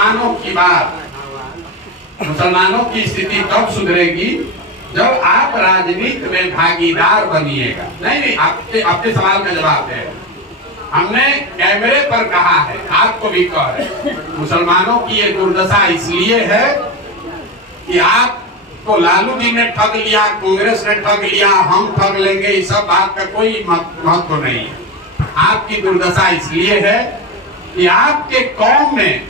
मुसलमानों की बात, मुसलमानों की स्थिति तब सुधरेगी जब आप राजनीति में भागीदार बनिएगा। नहीं, आपके सवाल का जवाब है। हमने कैमरे पर कहा है, आपको भी कह रहे, मुसलमानों की ये दुर्दशा इसलिए है कि आपको लालू जी ने ठग लिया, कांग्रेस ने ठग लिया, हम ठग लेंगे, इस सब बात का कोई महत्व नहीं है। आपकी दुर्दशा इसलिए है कि आपके कौम में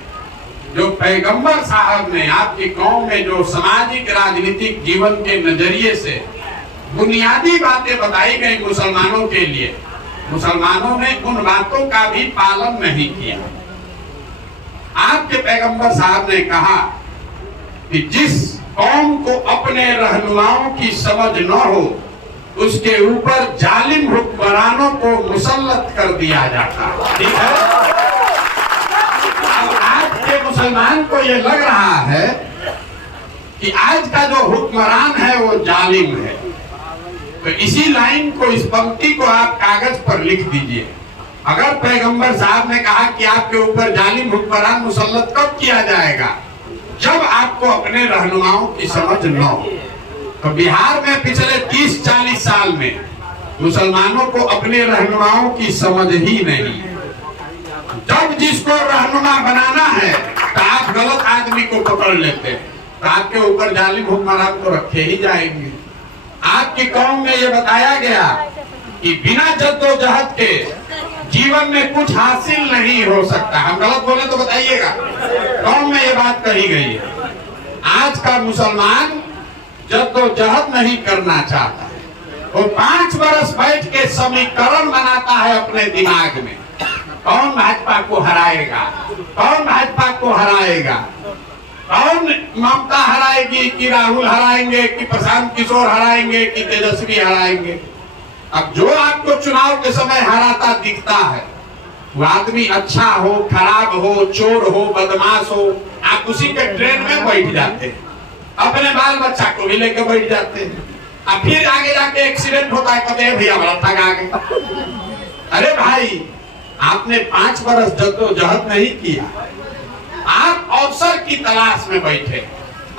जो पैगंबर साहब ने आपकी कौम में जो सामाजिक राजनीतिक जीवन के नजरिए से बुनियादी बातें बताई गई मुसलमानों के लिए, मुसलमानों ने उन बातों का भी पालन नहीं किया। आपके पैगंबर साहब ने कहा कि जिस कौम को अपने रहनुमाओं की समझ न हो उसके ऊपर जालिम हुक्मरानों को मुसल्लत कर दिया जाता। ठीक है, मुसलमान को ये लग रहा है कि आज का जो हुक्मरान है वो जालिम है, तो इसी लाइन को, इस पंक्ति को आप कागज पर लिख दीजिए। अगर पैगंबर साहब ने कहा कि आपके ऊपर जालिम हुक्मरान मुसल्लत कब किया जाएगा, जब आपको अपने रहनुमाओं की समझ न हो। तो बिहार में पिछले 30-40 साल में मुसलमानों को अपने रहनुमाओं की समझ ही नहीं। जब जिसको रहनुमा बनाना है तो आप गलत आदमी को पकड़ लेते हैं, तो आपके ऊपर जालिम हुक्मरान तो रखे ही जाएंगे। आपकी कौम में ये बताया गया कि बिना जद्दोजहद के जीवन में कुछ हासिल नहीं हो सकता। हम गलत बोले तो बताइएगा, कौम में ये बात कही गई है। आज का मुसलमान जद्दोजहद नहीं करना चाहता है, वो 5 बरस बैठ के समीकरण बनाता है अपने दिमाग में, कौन भाजपा को हराएगा, कौन भाजपा को हराएगा, कौन ममता हराएगी, कि राहुल हराएंगे, कि प्रशांत किशोर हराएंगे, कि तेजस्वी हराएंगे। अब जो आपको चुनाव के समय हराता दिखता है वो आदमी अच्छा हो, खराब हो, चोर हो, बदमाश हो, आप उसी के ट्रेन में बैठ जाते हैं, अपने बाल बच्चा को भी लेकर बैठ जाते हैं। अब फिर आगे जाके एक्सीडेंट होता है, कहते हैं भैया बड़ा ठग आ गए। अरे भाई, आपने 5 बरस जद्दोजहद नहीं किया, आप अवसर की तलाश में बैठे।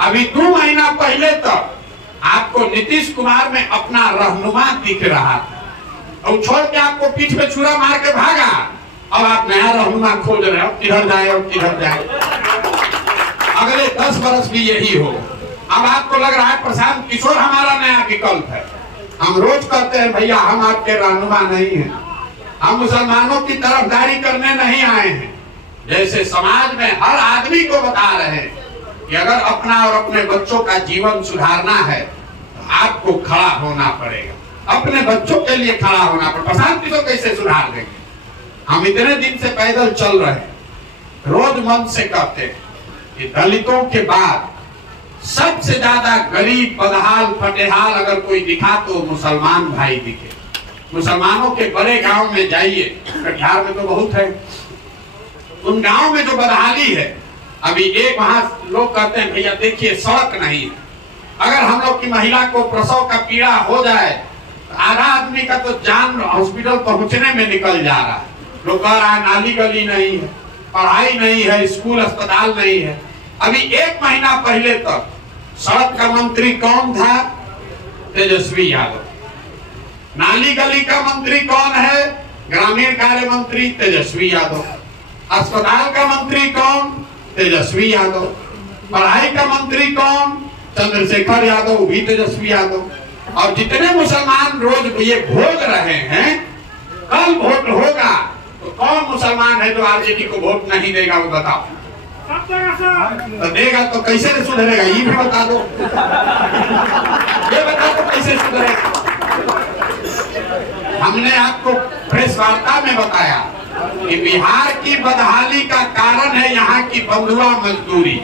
अभी 2 महीना पहले तक आपको नीतीश कुमार में अपना रहनुमा दिख रहा था, और छोड़ के आपको पीठ पे छुरा मार के भागा। अब आप नया रहनुमा खोज रहे हो, किधर जाए और किधर जाए। अगले 10 बरस भी यही हो। अब आपको लग रहा है प्रशांत किशोर हमारा नया विकल्प है। हम रोज कहते हैं भैया हम आपके रहनुमा नहीं हैं, हम मुसलमानों की तरफदारी करने नहीं आए हैं। जैसे समाज में हर आदमी को बता रहे हैं कि अगर अपना और अपने बच्चों का जीवन सुधारना है तो आपको खड़ा होना पड़ेगा, अपने बच्चों के लिए खड़ा होना पड़ेगा। प्रशांत किशोर कैसे सुधार देंगे? हम इतने दिन से पैदल चल रहे हैं, रोज मन से कहते हैं कि दलितों के बाद सबसे ज्यादा गरीब, बदहाल, फटेहाल अगर कोई दिखा तो मुसलमान भाई दिखे। मुसलमानों के बड़े गांव में जाइए, कटिहार में तो बहुत है, उन गांव में जो बदहाली है, अभी एक वहां लोग कहते हैं भैया देखिए सड़क नहीं है, अगर हम लोग की महिला को प्रसव का पीड़ा हो जाए तो आधा आदमी का तो जान हॉस्पिटल पहुंचने में निकल जा रहा है। लोग कह रहा है नाली गली नहीं है, पढ़ाई नहीं है, स्कूल अस्पताल नहीं है। अभी 1 महीना पहले तक सड़क का मंत्री कौन था? तेजस्वी यादव। नाली गली का मंत्री कौन है? ग्रामीण कार्य मंत्री तेजस्वी यादव। अस्पताल का मंत्री कौन? तेजस्वी यादव। पढ़ाई का मंत्री कौन? चंद्रशेखर यादव, भी तेजस्वी यादव। और जितने मुसलमान रोज ये भोग रहे हैं, कल वोट होगा तो कौन मुसलमान है जो आरजेडी को वोट नहीं देगा? वो बताओ। तो देगा तो कैसे सुधरेगा? ये भी बता दो, ये बता दो कैसे सुधरेगा। हमने आपको प्रेस वार्ता में बताया कि बिहार की बदहाली का कारण है यहाँ की बंधुआ मजदूरी।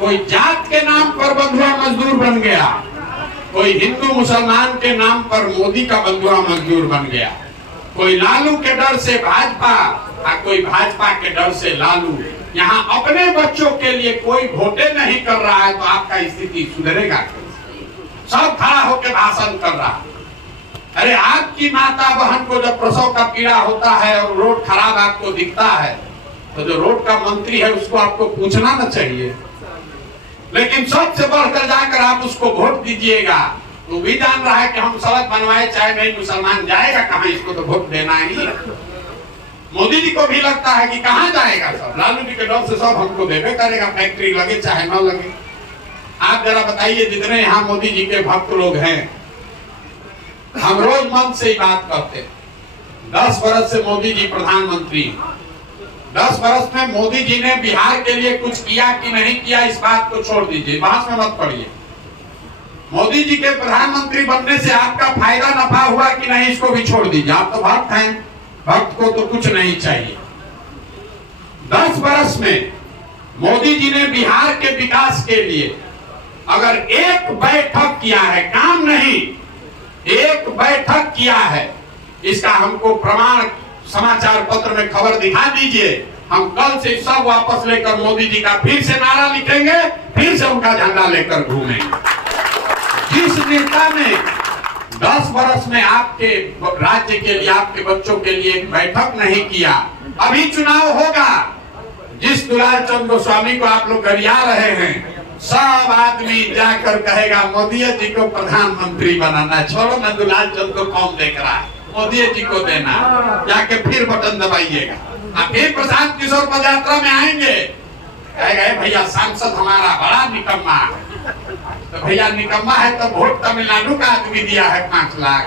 कोई जात के नाम पर बंधुआ मजदूर बन गया, कोई हिंदू मुसलमान के नाम पर मोदी का बंधुआ मजदूर बन गया, कोई लालू के डर से भाजपा और कोई भाजपा के डर से लालू। यहाँ अपने बच्चों के लिए कोई वोटे नहीं कर रहा है तो आपका स्थिति सुधरेगा? सब खड़ा होकर भाषण कर रहा है। अरे आपकी माता बहन को जब प्रसव का पीड़ा होता है और रोड खराब आपको दिखता है तो जो रोड का मंत्री है उसको आपको पूछना ना चाहिए। लेकिन सबसे बढ़कर जाकर आप उसको वोट दीजिएगा, तो भी जान रहा है कि हम सड़क बनवाए चाहे नहीं, मुसलमान जाएगा कहाँ, इसको तो वोट देना ही है। मोदी जी को भी लगता है कि कहाँ जाएगा सब, लालू जी के डर से सब हमको देवे करेगा, फैक्ट्री लगे चाहे न लगे। आप जरा बताइए, जितने यहाँ मोदी जी के भक्त लोग हैं, हम रोज मन से ही बात करते हैं। 10 वर्ष से मोदी जी प्रधानमंत्री, 10 वर्ष में मोदी जी ने बिहार के लिए कुछ किया कि नहीं किया, इस बात को छोड़ दीजिए, बहस में मत पड़िए। मोदी जी के प्रधानमंत्री बनने से आपका फायदा नफा हुआ कि नहीं, इसको भी छोड़ दीजिए। आप तो भक्त हैं, भक्त को तो कुछ नहीं चाहिए। 10 वर्ष में मोदी जी ने बिहार के विकास के लिए अगर एक बैठक किया है, काम नहीं, एक बैठक किया है, इसका हमको प्रमाण समाचार पत्र में खबर दिखा दीजिए। हम कल से सब वापस लेकर मोदी जी का फिर से नारा लिखेंगे, फिर से उनका झंडा लेकर घूमेंगे। जिस नेता ने 10 वर्ष में आपके राज्य के लिए, आपके बच्चों के लिए एक बैठक नहीं किया, अभी चुनाव होगा, जिस दुलार चंद गोस्वामी को आप लोग गरिया रहे हैं, सब आदमी जाकर कहेगा मोदी जी को प्रधानमंत्री बनाना, छोड़ो ना दुलार चंद को कौन देख रहा है, मोदी जी को देना, जाके फिर बटन दबाइएगा। फिर प्रशांत किशोर पदयात्रा में आएंगे, कहेगा भैया सांसद हमारा बड़ा निकम्मा, तो भैया निकम्मा है तो वोट तमिलनाडु का आदमी दिया है 5 लाख।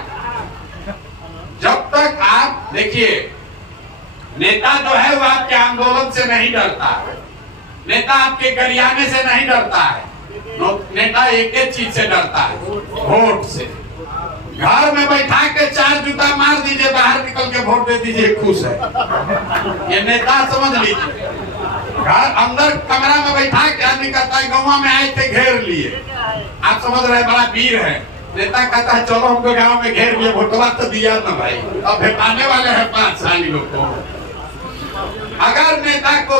जब तक आप देखिए, नेता जो है वो आपके आंदोलन से नहीं डरता है, नेता आपके गरियाने से नहीं डरता है, नेता एक ही चीज से डरता है, वोट से। घर में बैठा के 4 जूता मार दीजिए, बाहर निकल के वोट दे दीजिए, खुश है, ये नेता समझ लीजिए। घर अंदर कमरा में बैठा के आदमी कहता है गाँव में आए थे घेर लिए, आप समझ रहे बड़ा वीर है। नेता कहता है चलो हमको गांव में घेर लिए, वोटवा तो दिया ना भाई, अब भेटाने वाले हैं 5 साल लोग को। अगर नेता को